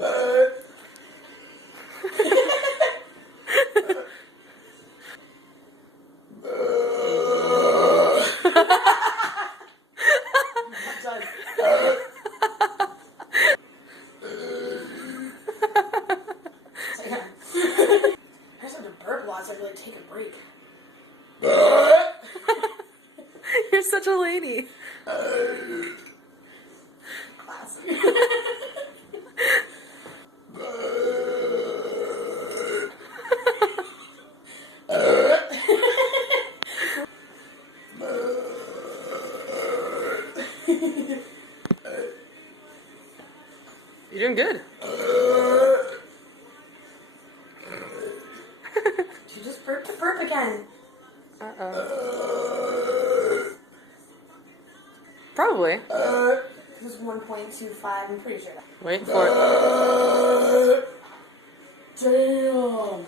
I just have to burp lots, so I really take a break. You're such a lady. Classic. You're doing good. You just burp again. Uh-oh. Probably. It was 1.25, I'm pretty sure. Wait for it. Damn.